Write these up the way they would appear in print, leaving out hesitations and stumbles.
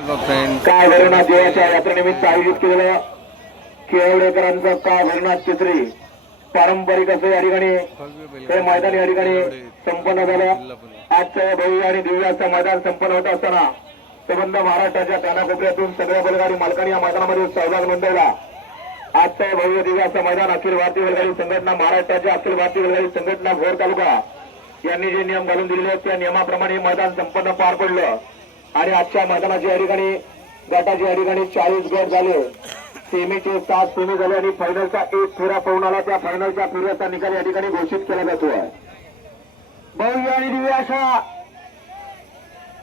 काय भरवणार देवाच्या यात्रेनिमित्त आयोजित केलेलं केवडेकरांचं काय भरवणार चित्री पारंपरिक असं या ठिकाणी हे मैदान या ठिकाणी संपन्न झालं। आजचं भव्य आणि दिव्य असं मैदान संपन्न होत असताना संबंध महाराष्ट्राच्या कानाकोपऱ्यातून सगळ्या बैलगाडी मालकांनी या मैदानामध्ये सहभाग नोंदवला। आजचं भव्य दिव्य असं मैदान अखिल भारतीय बैलगाडी संघटना महाराष्ट्राच्या अखिल भारतीय बैलगाडी संघटना भोर तालुका यांनी जे नियम घालून दिलेले त्या नियमाप्रमाणे मैदान संपन्न पार पडलं आणि आजच्या मैदानाची या ठिकाणी गटाची या ठिकाणी 40 गट झाले। सेमीचे 7 सेमी झाले आणि फायनलचा 1 फेरा पळून आला। त्या फायनलच्या फेऱ्याचा निकाल या ठिकाणी घोषित केला जातोय। भव्य आणि दिव्य अशा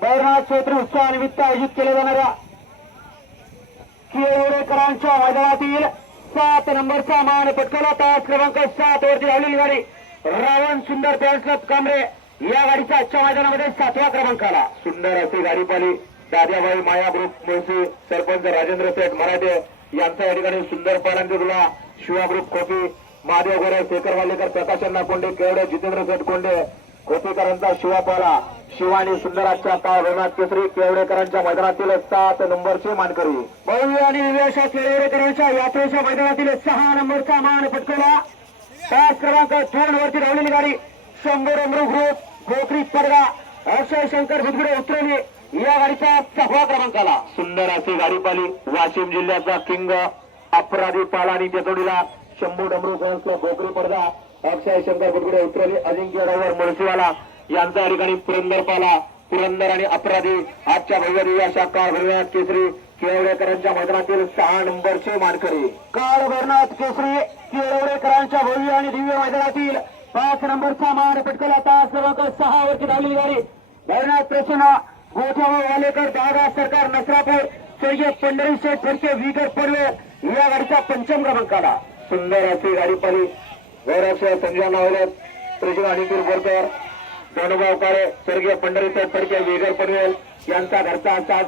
बैरनाथ क्षेत्र उत्सवानिमित्त आयोजित केल्या जाणाऱ्या केवडेकरांच्या मैदानातील 7 नंबरचा मान पटकावला। तास क्रमांक 7 वरती धावलेली गाडी रावण सुंदर पॅन्सलप कांबरे या गाडीचा आजच्या मैदानामध्ये 7वा क्रमांक आला। सुंदर अशी गाडी पाली दादाबाई माया ग्रुप मुळशी सरपंच राजेंद्र शेठ मराठे यांचा या ठिकाणी सुंदर पालांचे तुला शिवा ग्रुप खोपी महादेव गोरे शेखर वालेकर प्रकाशन्ना कोंडे केवडे जितेंद्र शेठ कोंडे खोपेकरांचा शिवा पाला शिवानी सुंदर आजच्या काय भरवणार केसरी केवडेकरांच्या मैदानातील 7 नंबरचे मानकरी। भव्य आणि दिव्य अशा केवडेकरांच्या यात्रेच्या मैदानातील 6 नंबरचा मान पटकवला। तास क्रमांक 2 वरती धावलेली गाडी शंभर अमृत ग्रुप भोकरी पडगा अक्षय शंकर बुधगुडे उतरवली या गाडीचा 6वा क्रमांक आला। सुंदर अशी गाडी पाली वाशिम जिल्ह्याचा किंग अपराधी पाला आणि तेतोडीला शंभर अमृत भोकरी पडगा अक्षय शंकर बुधगुडे उतरवली अजिंक्य ड्रायव्हर मुळशीवाला यांचा या ठिकाणी पुरंदर पाला पुरंदर आणि अपराधी आजच्या भव्य दिव्य अशा काळ भरवण्यात केसरी केवडेकरांच्या मैदानातील 6 नंबरचे मानकरी। काळ भरनाथ केसरी केवडेकरांच्या भव्य आणि दिव्य मैदानातील 5 नंबरचा मान पटकवला। तास क्रमांक 6 वरती धावलेली गाडी भरनाथ प्रसन्न गोठ्यावर वालेकर दादा सरकार नसरापूर स्वर्गीय पंढरी शेठ फडके विगर पडवे या गाडीचा 5वा क्रमांक आला। सुंदर अशी गाडी पाली गौरव संजय नावले प्रश्न अनिल बोरकर सोनभाऊ काळे स्वर्गीय पंढरी शेठ फडके विगर पडवेल यांचा घरचा साथ